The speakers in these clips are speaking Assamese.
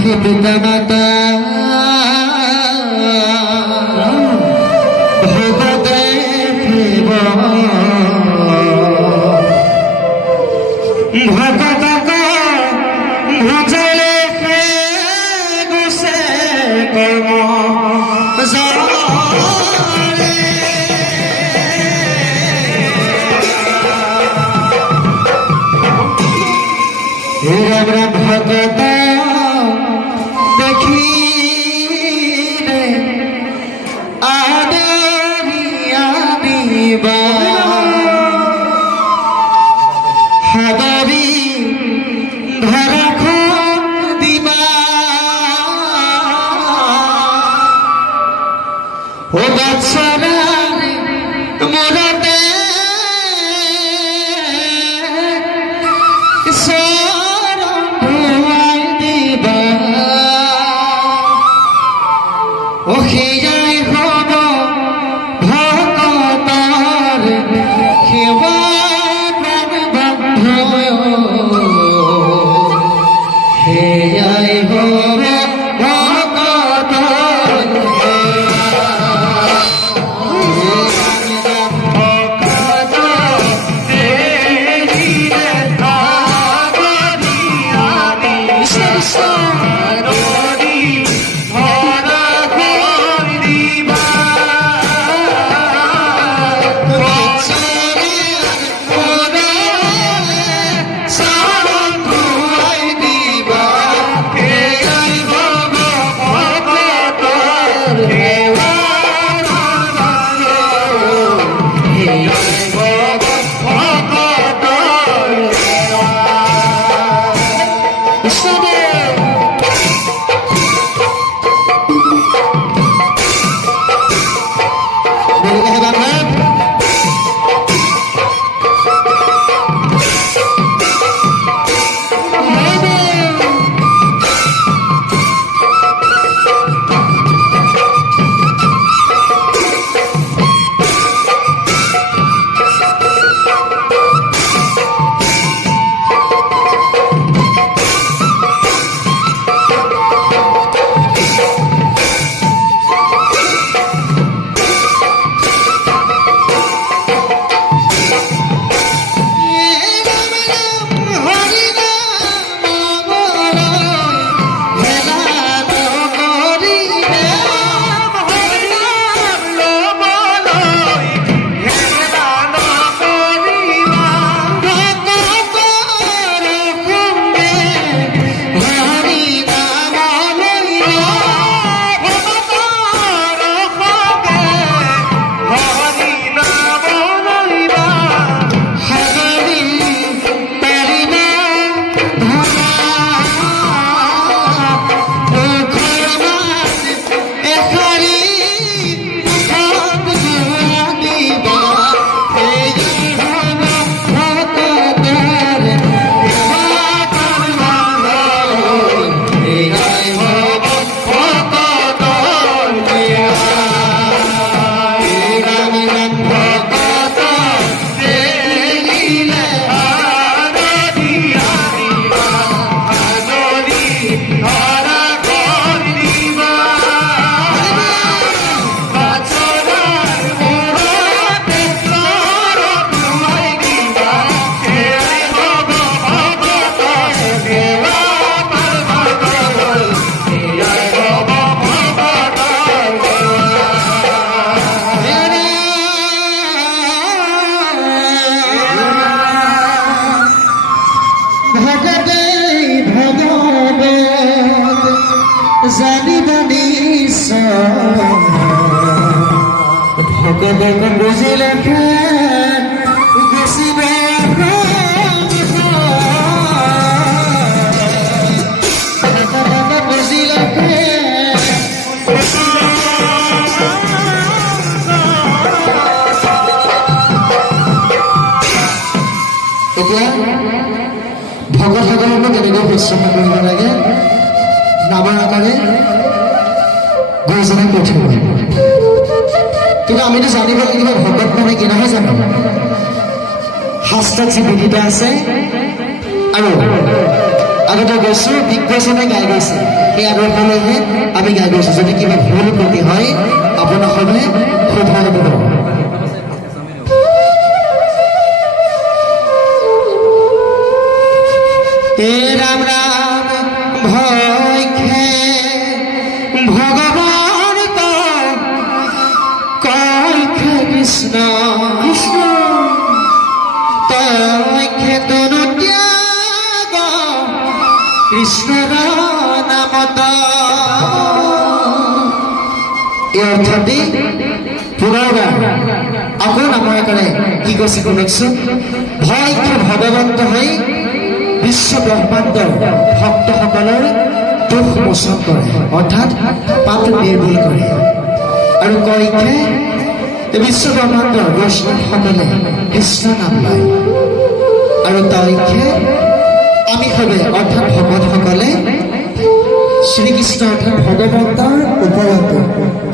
পিতা মাতা ভগতে শিৱ ভগতক ভজলে গুছে কৰ্ম ভগত দেখি আদৰিয়া দিবা সদৰি ধৰাখন দিবা ও বৎসৰাৰ মূৰতে সেয়াই হব ভকতৰ সেৱা বন্ধ সেয়াই হব ভগবান বুঝিলে ভকতসকলকো কেনেকৈ পৰিশ্ৰম কৰিব লাগে নামৰ আকাৰে গুৰুজনাই কৈ থাকিব লাগিব। কিন্তু আমিতো জানিব লাগিব ভকত মানে কি নহয় জানো? শাস্ত্ৰত যি বিদিতা আছে আৰু আগতে গৈছোঁ দিগ্গজনে গাই গৈছে সেই আদৰ্শলৈহে আমি গাই গৈছোঁ যদি কিবা ভুল ত্ৰুটি হয় আপোনাসকলে শুধৰাই দিব হে ৰাম ৰাম ভয় খে ভগৱান কয় খে কৃষ্ণ কৃষ্ণ তই খেতন ত্যাগ কৃষ্ণৰ নামত এই অৰ্থটি পুনৰবাৰ আকৌ নামৰ কাৰণে কি কৈছে শুনকচোন ভয় খে ভগৱন্ত হৈ বিশ্ব ব্ৰহ্মাণ্ডৰ ভক্তসকলৰ দুখ মোচন কৰে অৰ্থাৎ পাপ নিৰ্মূল কৰে আৰু কয় যে বিশ্ব ব্ৰহ্মাণ্ডৰ বৈষ্ণৱসকলে কৃষ্ণ নাম লয় আৰু তইখে আমি সবে অৰ্থাৎ ভকতসকলে শ্ৰীকৃষ্ণ অৰ্থাৎ ভগৱন্তৰ ওপৰত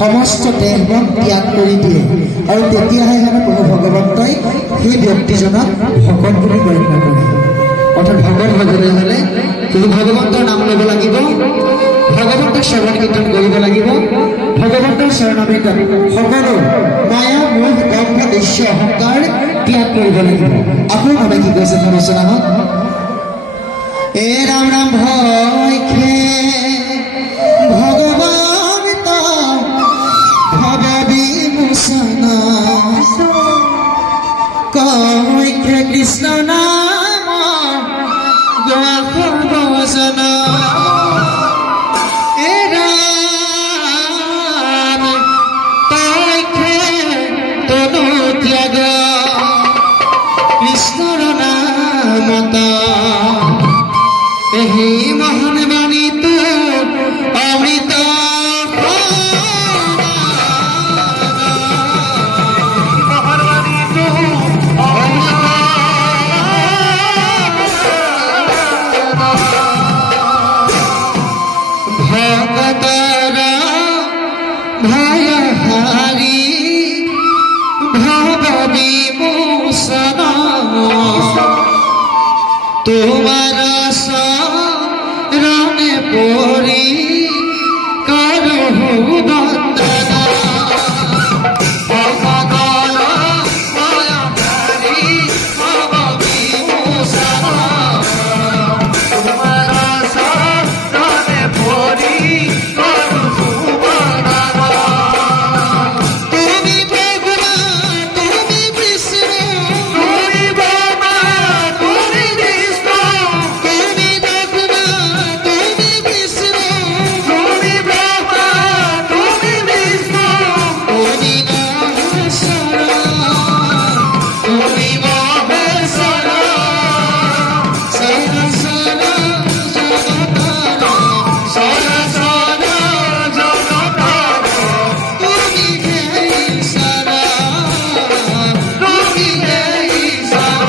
সমস্ত দেহ মন ত্যাগ কৰি দিয়ে আৰু তেতিয়াহে প্ৰভু ভগৱন্তই সেই ব্যক্তিজনক ভকত বুলি গণ্য কৰে অৰ্থাৎ ভগত হ'বলৈ হ'লে তুমি ভগৱন্তৰ নাম ল'ব লাগিব ভগৱন্তৰ শ্ৰৱণ কীৰ্তন কৰিব লাগিব ভগৱন্তৰ চৰণামৃত সকলো মায়া মোহ দম্ভ দৃশ্য অহংকাৰ ত্যাগ কৰিব লাগিব আকৌ ভাবে কি কৈছে শুনিছোনা হওক এ ৰাম ৰাম ভয় খে ভগৱান ভৱ বিমোচন কয় খে কৃষ্ণ নাম ভজন এ ৰাম তই খে তনু ত্যাগ কৃষ্ণৰ নামত হে মহান বাণীত অমৃত ভগতৰ ভয় হাৰি ভৱ বিমোচন তোমাৰ শৰণে পৰি কৰহু বন্দনা ভগতৰ ভয় হাৰি ভৱ বিমোচন তোমাৰ শৰণে পৰি কৰহু বন্দনা তুমি ভগৱান তুমি কৃষ্ণ তুমি ব্ৰহ্মা তুমি বিষ্ণু তুমি ভগৱান তুমি কৃষ্ণ তুমি ব্ৰহ্মা তুমি বিষ্ণু তুমি মহেশ্বৰ তুমি মহেশ্বৰ সৰসৰ জগতৰ সৰসৰ জগতৰ তুমি হে ঈশ্বৰ তুমি হে ঈশ্বৰ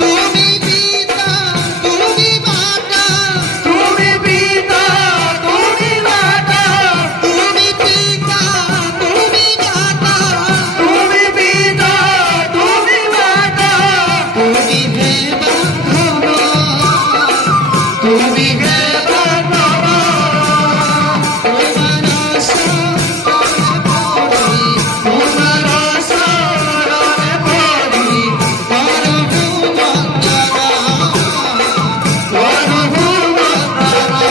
তুমি পিতা তুমি মাতা তুমি পিতা তুমি মাতা তুমি পিতা তুমি মাতা তুমি পিতা তুমি মাতা তুমি হে বান্ধৱ তুমি হে বান্ধৱ তোমাৰ শৰণে পৰি কৰহু বন্দনা কৰহু বন্দনা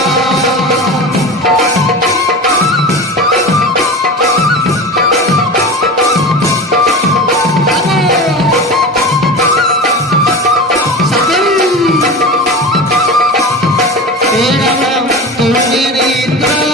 হে ৰাম তুমি নিদ্ৰা